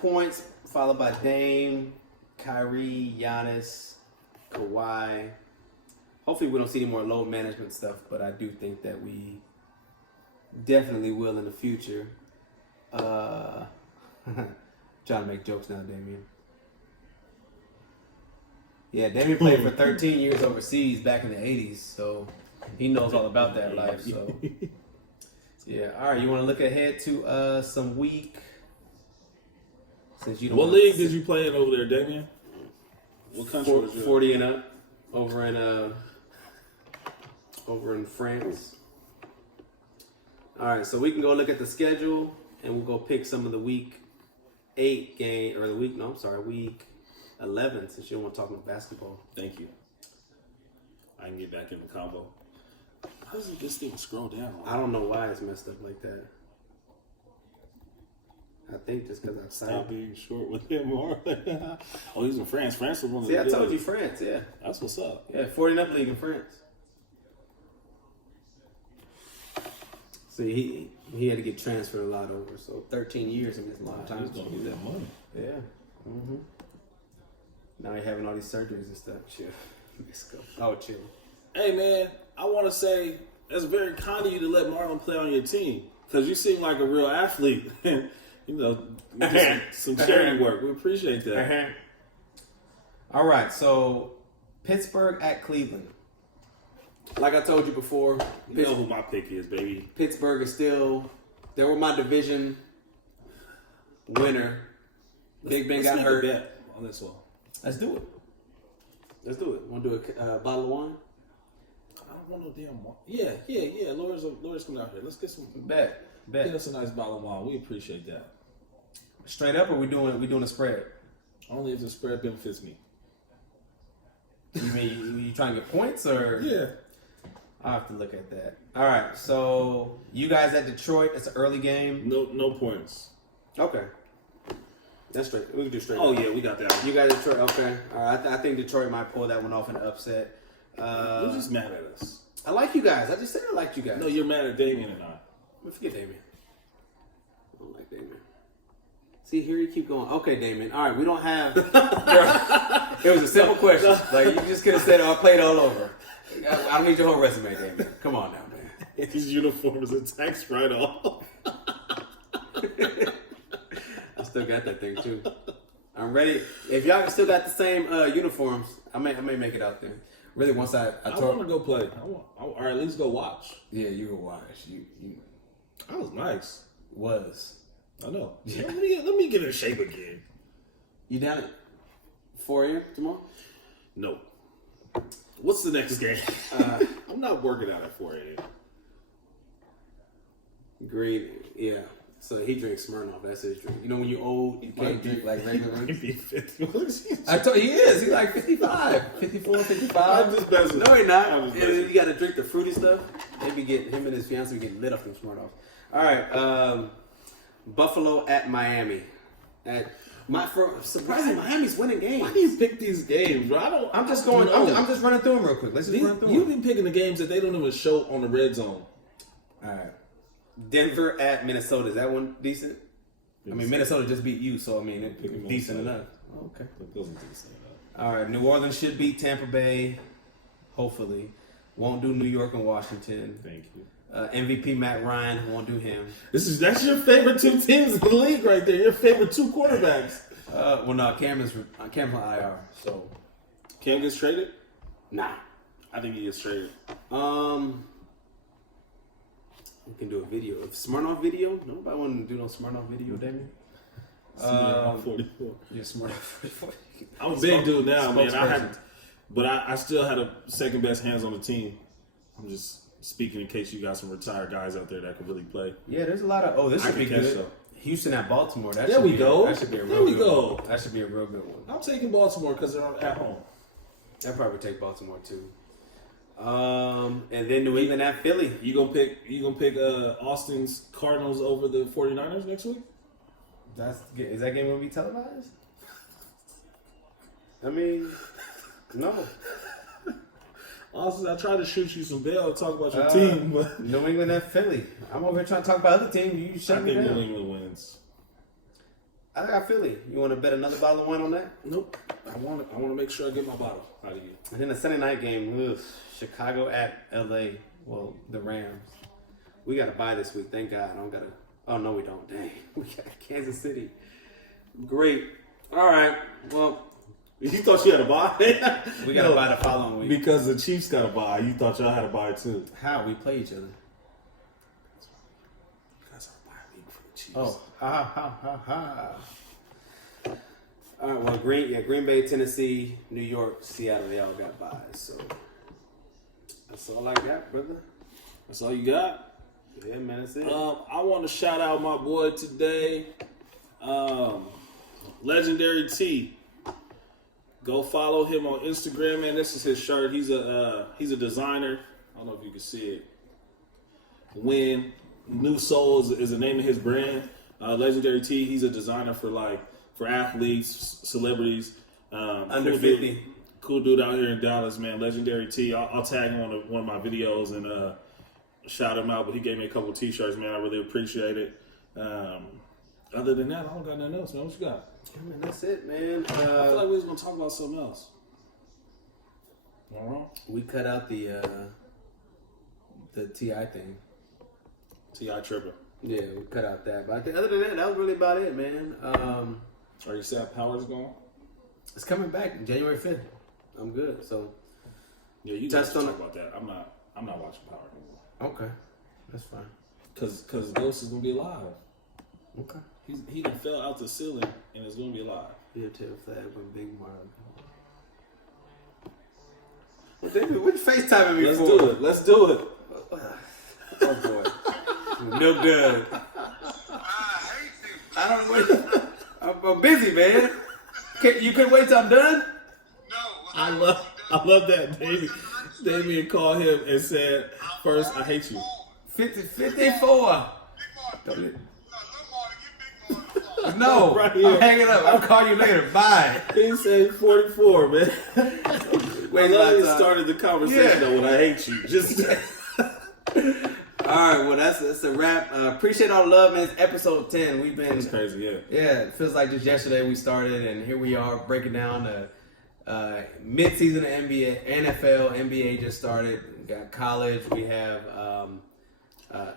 points, followed by Dame, Kyrie, Giannis, Kawhi. Hopefully we don't see any more load management stuff, but I do think that we definitely will in the future. Trying to make jokes now, Damien. Yeah, Damien played for 13 years overseas back in the 80s, so he knows all about that life. So, yeah. All right, you want to look ahead to some week? Since you don't. What league did you play in over there, Damien? What country was you? 40 and up, over in France. All right, so we can go look at the schedule and we'll go pick some of the week 8 game or week 11 since you don't want to talk about basketball. Thank you. I can get back in the combo. How does this thing scroll down? I don't know why it's messed up like that. I think just because I Stop being short with him more. Oh, he's in France. France was one of See, the I told you France, yeah. That's what's up. Yeah, 40 and up league in France. See, he had to get transferred a lot over, so 13 years in this long time. He's gonna get that money. Yeah. Mm-hmm. Now he's having all these surgeries and stuff. Chill. Let's go. Oh, chill. Hey, man, I want to say it's very kind of you to let Marlon play on your team because you seem like a real athlete. You know, some charity work. We appreciate that. All right, so Pittsburgh at Cleveland. Like I told you before, you know who my pick is, baby. Pittsburgh is still. They were my division winner. Big Ben got hurt. Bet on this one. Let's do it. Want to do a bottle of wine? I don't want no damn wine. Yeah. Laura's coming out here. Let's get some. Bet. Get us a nice bottle of wine. We appreciate that. Straight up, or we doing a spread? Only if the spread benefits me. You mean you trying to get points or? Yeah. I'll have to look at that. All right, so you guys at Detroit. It's an early game. No points. Okay. That's straight. We can do straight. Oh, up. yeah, we got that one. You guys Detroit. Okay. All right. I think Detroit might pull that one off in an upset. You're just mad at us. I like you guys. I just said I liked you guys. No, you're mad at Damien and I. Forget Damien. I don't like Damien. See, here you keep going. Okay, Damien. All right, we don't have... It was a simple question. Like, you just could have said, I played all over. I don't need your whole resume, Damien. Come on now, man. His uniform is a tax write-off. I still got that thing, too. I'm ready. If y'all still got the same uniforms, I may make it out there. Really, once I want to go play. Or at least go watch. Yeah, you go watch. You. That was nice. Was. I know. Yeah. Let me get in shape again. You down at 4 a.m. tomorrow? No. What's the next game? I'm not working out at 4 a.m. Green, yeah. So he drinks Smirnoff. That's his drink. You know when you're old, you can't drink like regular drinks? I told you, he is. He's like 55, 54, 55. I'm just messing. No, he's not. You got to drink the fruity stuff. Him and his fiance be getting lit up from Smirnoff. All right. Buffalo at Miami. Surprisingly, Miami's winning games. Why do you pick these games, bro? I'm just running through them real quick. Let's just run through them. You've been picking the games that they don't even show on the red zone. All right. Denver at Minnesota. Is that one decent? I mean, Minnesota just beat you, so I mean, it's decent enough. Oh, okay. All right. New Orleans should beat Tampa Bay. Hopefully. Won't do New York and Washington. Thank you. MVP Matt Ryan. Won't do him. That's your favorite two teams in the league right there. Your favorite two quarterbacks. Well, no, Cam's on IR. So Cam gets traded? Nah. I think he gets traded. We can do a video. A Smirnoff video? Nobody want to do no Smirnoff video, Damien. 44. Yeah, Smirnoff 44. I'm a big dude now, man. I still had a second best hands on the team. I'm just speaking in case you got some retired guys out there that can really play. Yeah, there's a lot of. Oh, this should be good. Though. Houston at Baltimore. There we go. That should be a real good one. That should be a real good one. I'm taking Baltimore because they're at home. I'd probably take Baltimore too. And then New England at Philly. You gonna pick Austin's Cardinals over the 49ers next week? Is that game gonna be televised? I mean, no. Austin, I tried to shoot you some bail, talk about your team, but New England at Philly. I'm over here trying to talk about other teams. You shut me down. I think New England wins. I got Philly. You want to bet another bottle of wine on that? Nope. I want to make sure I get my bottle out of you. And then the Sunday night game, Chicago at LA. Well, the Rams. We got to buy this week. Thank God. I don't got to. Oh, no, we don't. Dang. We got Kansas City. Great. All right. Well, you thought you had a buy? We got to buy the following week. Because the Chiefs got a buy. You thought y'all had a buy too. How? We play each other. You guys are a buy week for the Chiefs. Oh. Ha. All right, well, Green Bay, Tennessee, New York, Seattle, they all got buys. So that's all I got, brother. That's all you got? Yeah, man, that's it. I want to shout out my boy today, Legendary T. Go follow him on Instagram, man. This is his shirt. He's a designer. I don't know if you can see it. When New Soul is the name of his brand. Legendary T. He's a designer for athletes, celebrities. Under 50. Cool dude out here in Dallas, man. Legendary T. I'll tag him on one of my videos and shout him out. But he gave me a couple T-shirts, man. I really appreciate it. Other than that, I don't got nothing else, man. What you got? Yeah, man, that's it, man. I feel like we was gonna talk about something else. All right. We cut out the T.I. thing. T.I. tripping. Yeah, we cut out that. But I think other than that, that was really about it, man. Are you sad Power's gone? It's coming back January 5th. I'm good. So yeah, you guys talk about that. I'm not watching Power anymore. Okay, that's fine. Cause Ghost is gonna be alive. Okay. He done fell out the ceiling and is gonna be alive. Be a tail flag with Big Marlon. Well, David, what you FaceTiming me for? Let's do it. Oh boy. Milk Dud. I hate you. I don't know. I'm busy, man. You couldn't wait till I'm done? No. I love that Damien called him and said, first, I hate you. 54. No, right here. I'm hanging up. I'll call you later. Bye. He said 44, man. Wait, I love you started the conversation though when I hate you. Just all right, well that's a wrap. Appreciate all the love, man. It's episode 10. We've been It's crazy, yeah. Yeah, it feels like just yesterday we started, and here we are breaking down the mid-season of NBA, NFL, NBA just started. We got college. We have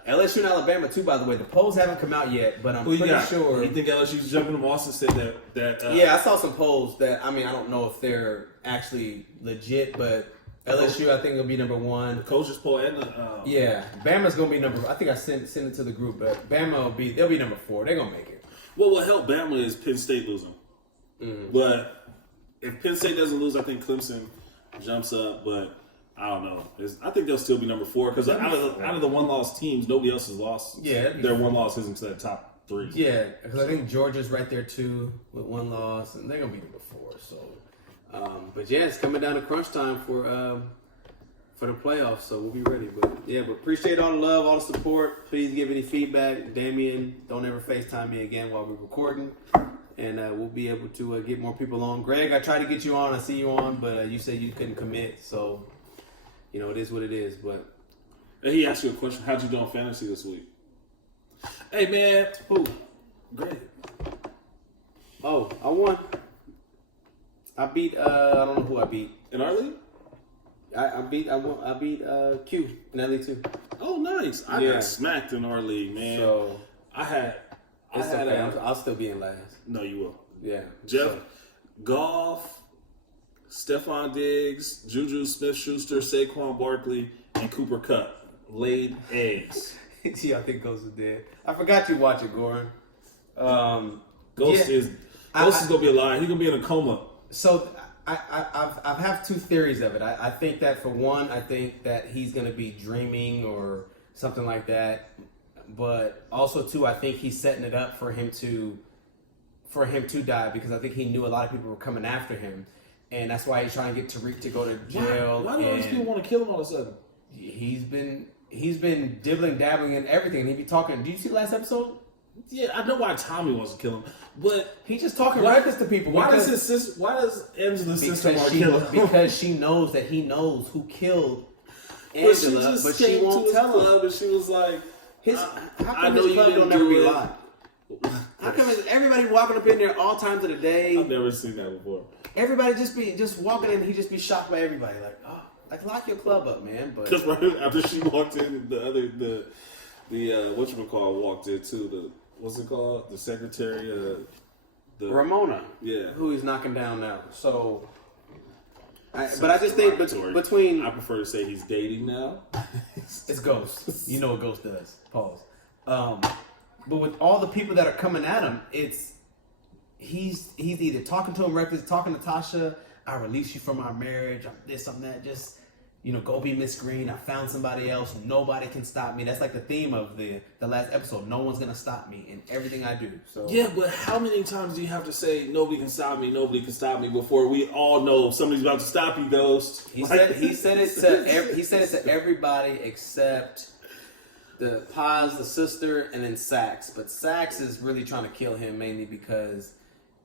LSU and Alabama too. By the way, the polls haven't come out yet, but I'm pretty sure. You think LSU's jumping them? Austin said that. Yeah, I saw some polls that. I mean, I don't know if they're actually legit, but LSU I think will be number one. The coaches poll and yeah, Bama's gonna be number. I think I sent it to the group, but Bama they'll be number 4. They're gonna make it. Well, what helped Bama is Penn State losing. Mm-hmm. But if Penn State doesn't lose, I think Clemson jumps up. But I don't know. I think they'll still be number 4 because out of the one-loss teams, nobody else has lost. Yeah, their one loss isn't to the top 3. Yeah, because I think Georgia's right there too with 1 loss, and they're gonna be number 4. So, but yeah, it's coming down to crunch time for the playoffs, so we'll be ready. But appreciate all the love, all the support. Please give any feedback. Damien, don't ever FaceTime me again while we're recording. And we'll be able to get more people on. Greg, I tried to get you on. I see you on, but you said you couldn't commit. So, it is what it is. But he asked you a question. How'd you do on fantasy this week? Hey, man. Who? Great. Oh, I won. I beat. I don't know who I beat. In our league? I beat Q in that league too. Oh, nice. I got smacked in our league, man. So I had okay. I'll still be in last. No, you will. Yeah. Jeff, Goff, Stephon Diggs, Juju Smith-Schuster, Saquon Barkley, and Cooper Kupp laid eggs. I think Ghost is dead. I forgot you watch it, Goran. Ghost is gonna be alive. He's gonna be in a coma. So I have two theories of it. I think that for one, I think that he's gonna be dreaming or something like that. But also too, I think he's setting it up for him to die because I think he knew a lot of people were coming after him, and that's why he's trying to get Tariq to go to jail. Why do all these people want to kill him all of a sudden? He's been dibbling dabbling in everything. He be talking. Did you see the last episode? Yeah, I know why Tommy wants to kill him, but he's just talking reckless to people. Why does Angela's sister want to kill him? Because she knows that he knows who killed Angela, but she won't tell him. And she was like, how come his club don't never be live? How come everybody walking up in there all times of the day? I've never seen that before. Everybody just walking in, he just be shocked by everybody. Like lock your club up, man. But because right after she walked in, the whatchamacallit walked in too. What's it called? The secretary, Ramona. Yeah, who he's knocking down now. So, but I just think between I prefer to say he's dating now. It's Ghost. You know what Ghost does. Pause. But with all the people that are coming at him, he's either talking to him reckless, talking to Tasha. I release you from our marriage. I'm this, I'm that. Just go be Miss Green. I found somebody else. Nobody can stop me. That's like the theme of the last episode. No one's gonna stop me in everything I do. So yeah, but how many times do you have to say nobody can stop me? Nobody can stop me before we all know somebody's about to stop you, Ghost? He said it to everybody except the Paz, the sister, and then Sax. But Sax is really trying to kill him mainly because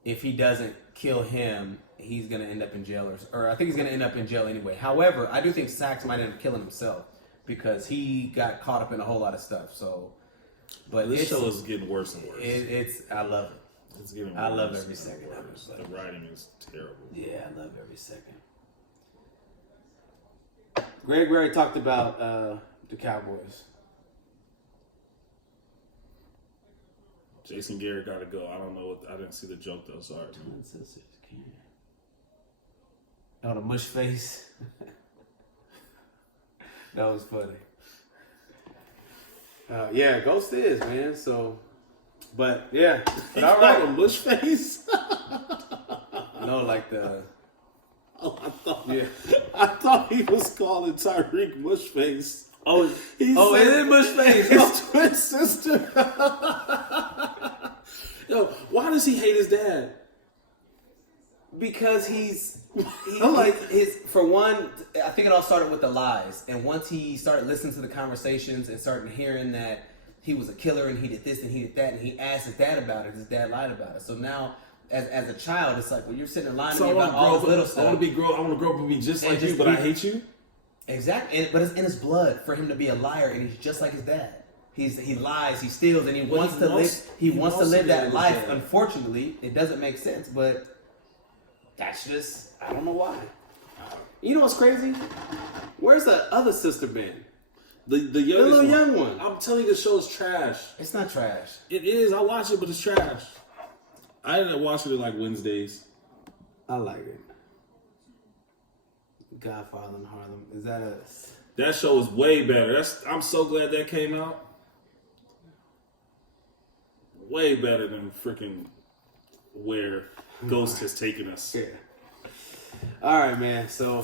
if he doesn't kill him, he's going to end up in jail. Or I think he's going to end up in jail anyway. However, I do think Sax might end up killing himself because he got caught up in a whole lot of stuff. So, but this show is getting worse and worse. I love it. It's getting worse. I love every second of it. The writing is terrible. Yeah, I love every second. Greg already talked about the Cowboys. Jason Garrett got to go. I don't know. I didn't see the joke though. Sorry. Oh, the mush face. That was funny. Yeah, Ghost is, man. So, but yeah, but all right. A mush face. No, like the. Oh, I thought he was calling Tyreek mush face. Oh, it is mush face. His twin sister. Yo, why does he hate his dad? Because he's like for one, I think it all started with the lies. And once he started listening to the conversations and started hearing that he was a killer and he did this and he did that and he asked his dad about it, his dad lied about it. So now as a child, it's like, well, you're sitting there lying to me about all this little stuff. I want to grow up and be just like you, but I hate you. Exactly. But it's in his blood for him to be a liar, and he's just like his dad. He lies, he steals, and he wants to live that life. Dad. Unfortunately, it doesn't make sense, but that's just, I don't know why. You know what's crazy? Where's the other sister been? The little young one. I'm telling you, the show is trash. It's not trash. It is. I watch it, but it's trash. I ended up watching it like Wednesdays. I like it. Godfather in Harlem. Is that a... That show is way better. I'm so glad that came out. Way better than freaking where Ghost has taken us. Yeah. All right, man. So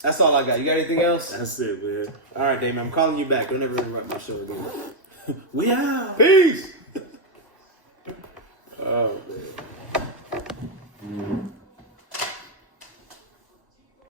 that's all I got. You got anything else? That's it, man. All right, Damon. I'm calling you back. Don't ever interrupt my show again. We out. Peace.